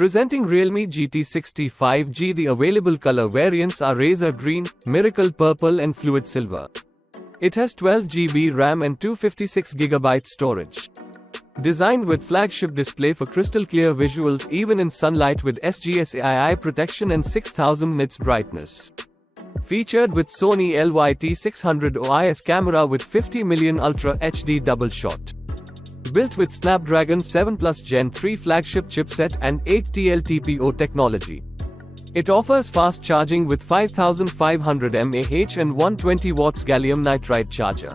Presenting Realme GT60 5G. The available color variants are Razor Green, Miracle Purple and Fluid Silver. It has 12 GB RAM and 256GB storage. Designed with flagship display for crystal clear visuals even in sunlight with SGS-AI protection and 6000 nits brightness. Featured with Sony LYT600 OIS camera with 50 million Ultra HD double shot. Built with Snapdragon 7 Plus Gen 3 flagship chipset and 8TL TPO technology. It offers fast charging with 5500 mAh and 120 watts gallium nitride charger.